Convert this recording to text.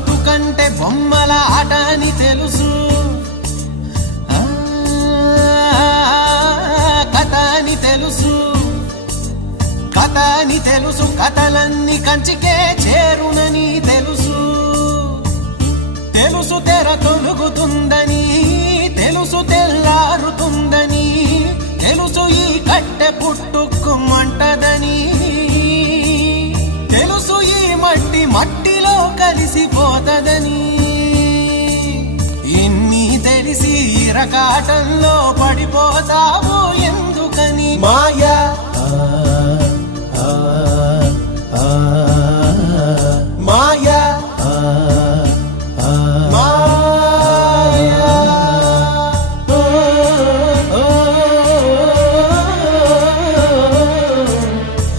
బతుకంటే బొమ్మల ఆట అని తెలుసు, కథ అని తెలుసు, కథ అని తెలుసు, కథలన్నీ కంచికే చేరునని తెలుసు, తెలుసు తెర తొలుగుతుందని, తెలుసు తెల్లారుతుందని, తెలుసు ఈ కట్టె పుట్టుకుమంటదని, తెలుసు ఈ మట్టి మట్టిలో కలిసిపోతదని, ఎన్ని తెలిసి ఇరకాటంలో పడిపోతావు ఎందుకని మాయా